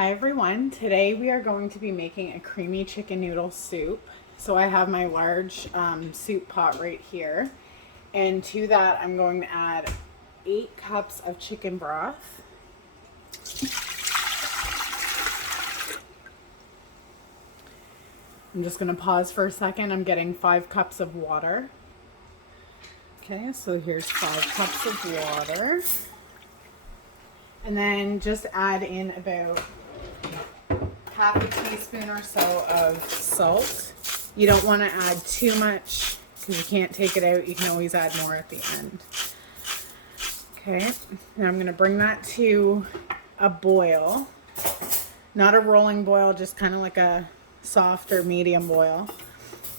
Hi everyone, today we are going to be making a creamy chicken noodle soup. So I have my large soup pot right here, and to that I'm going to add 8 cups of chicken broth. I'm just going to pause for a second. I'm getting 5 cups of water. Okay, so here's 5 cups of water. And then just add in about half a teaspoon or so of salt. You don't want to add too much because you can't take it out. You can always add more at the end. Okay, and I'm going to bring that to a boil. Not a rolling boil, just kind of like a soft or medium boil.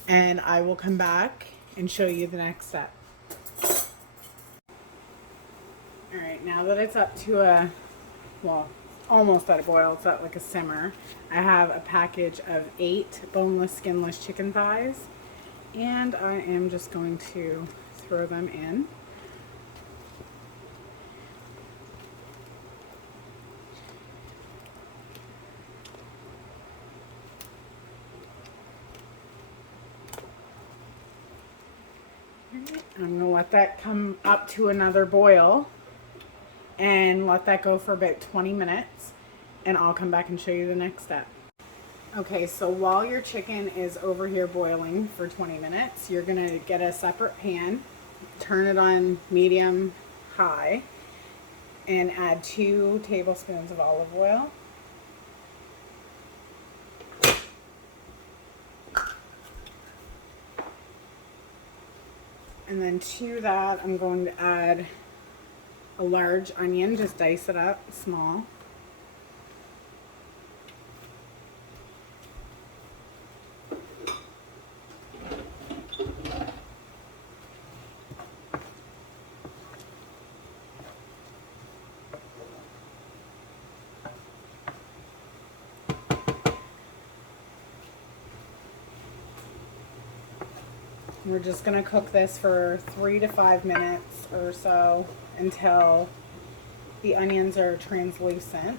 And I will come back and show you the next step. Alright, now that it's up to almost at a boil, it's at like a simmer, I have a package of 8 boneless, skinless chicken thighs, and I am just going to throw them in. I'm going to let that come up to another boil and let that go for about 20 minutes, and I'll come back and show you the next step. Okay, so while your chicken is over here boiling for 20 minutes, you're going to get a separate pan, turn it on medium high, and add 2 tablespoons of olive oil. And then to that, I'm going to add a large onion, just dice it up small. We're just going to cook this for 3 to 5 minutes or so until the onions are translucent.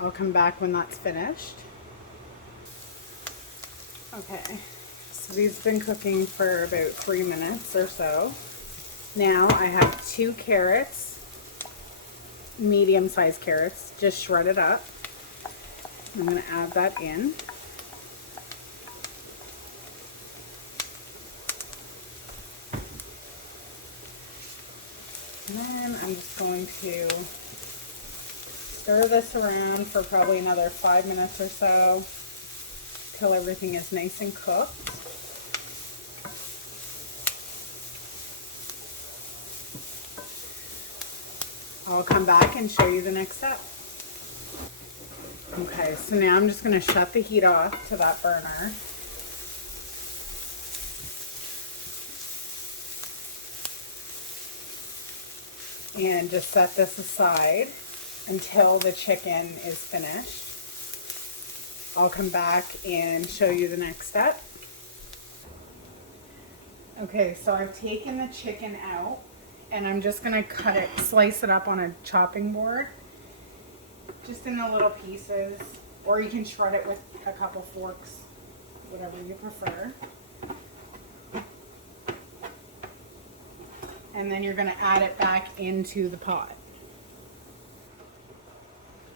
I'll come back when that's finished. Okay, so these have been cooking for about 3 minutes or so. Now I have 2 carrots, medium-sized carrots, just shredded up. I'm going to add that in. And then I'm just going to stir this around for probably another 5 minutes or so till everything is nice and cooked. I'll come back and show you the next step. Okay, so now I'm just going to shut the heat off to that burner. And just set this aside until the chicken is finished. I'll come back and show you the next step. Okay, so I've taken the chicken out and I'm just going to slice it up on a chopping board, just in the little pieces, or you can shred it with a couple forks, whatever you prefer. And then you're going to add it back into the pot.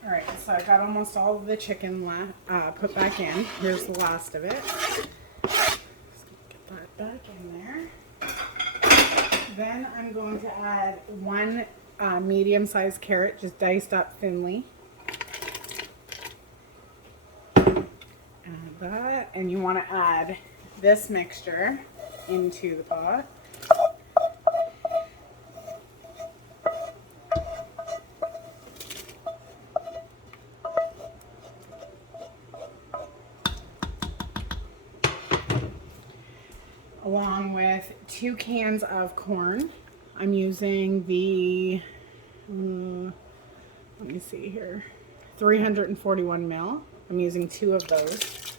Alright, so I've got almost all of the chicken put back in. Here's the last of it. Just get that back in there. Then I'm going to add 1 medium-sized carrot, just diced up thinly. Add that, and you want to add this mixture into the pot. Along with 2 cans of corn. I'm using the, let me see here, 341 ml. I'm using 2 of those.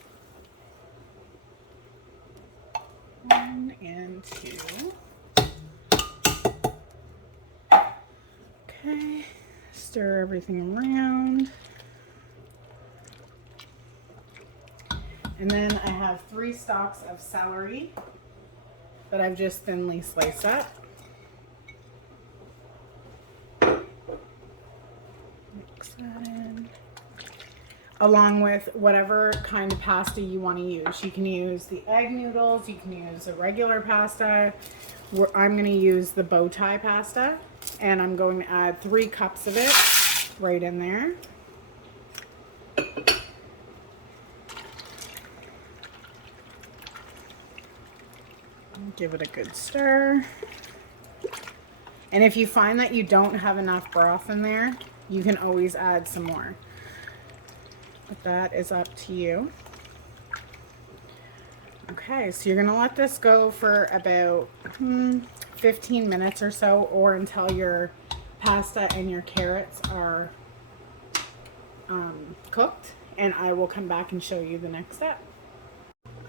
1 and 2. Okay, Stir everything around. And then I have 3 stalks of celery that I've just thinly sliced up. Mix that in. Along with whatever kind of pasta you want to use. You can use the egg noodles, you can use a regular pasta. I'm going to use the bow tie pasta, and I'm going to add 3 cups of it right in there. Give it a good stir. And if you find that you don't have enough broth in there, you can always add some more. But that is up to you. Okay, so you're gonna let this go for about 15 minutes or so, or until your pasta and your carrots are cooked, and I will come back and show you the next step.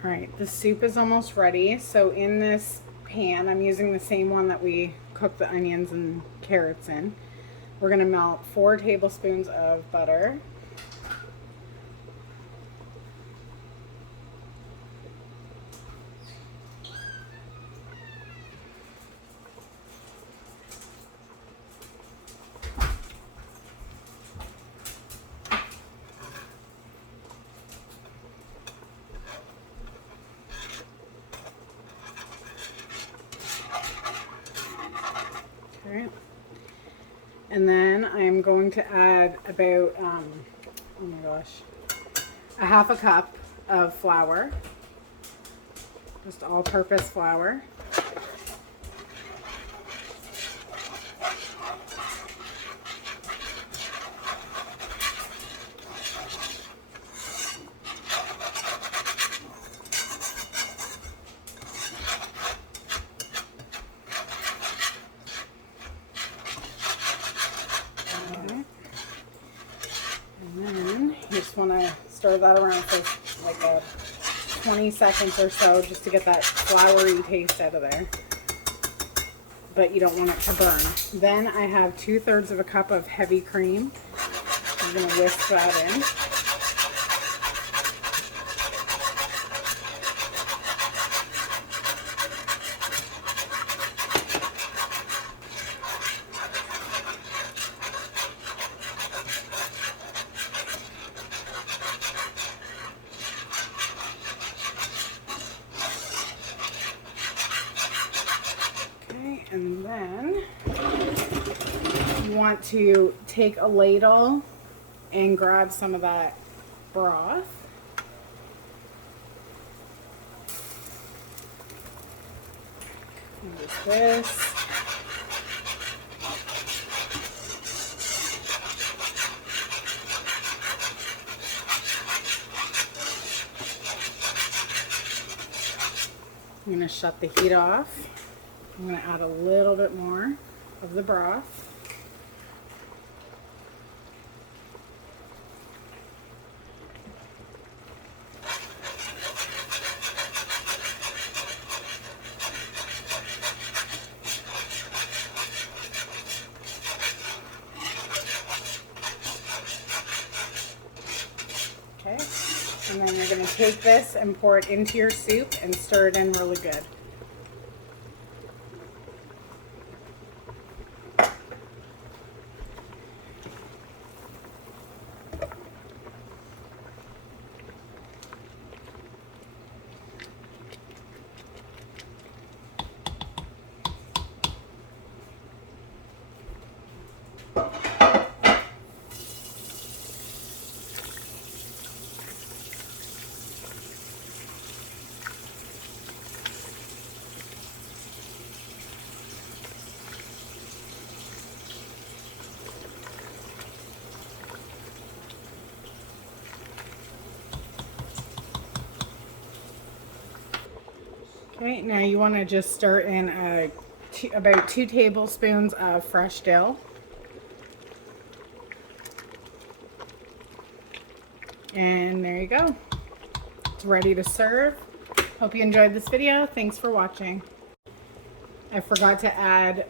All right, the soup is almost ready. So in this pan, I'm using the same one that we cooked the onions and carrots in. We're gonna melt 4 tablespoons of butter. Okay. And then I'm going to add about, oh my gosh, a half a cup of flour, just all-purpose flour. Want to stir that around for like a 20 seconds or so, just to get that floury taste out of there, but you don't want it to burn. Then I have 2/3 of a cup of heavy cream. I'm going to whisk that in. And then you want to take a ladle and grab some of that broth. Use this. I'm going to shut the heat off. I'm going to add a little bit more of the broth. Okay, and then you're going to take this and pour it into your soup and stir it in really good. Okay, now you want to just stir in about 2 tablespoons of fresh dill. And there you go. It's ready to serve. Hope you enjoyed this video. Thanks for watching. I forgot to add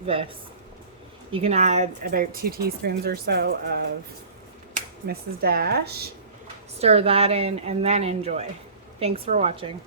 this. You can add about 2 teaspoons or so of Mrs. Dash. Stir that in and then enjoy. Thanks for watching.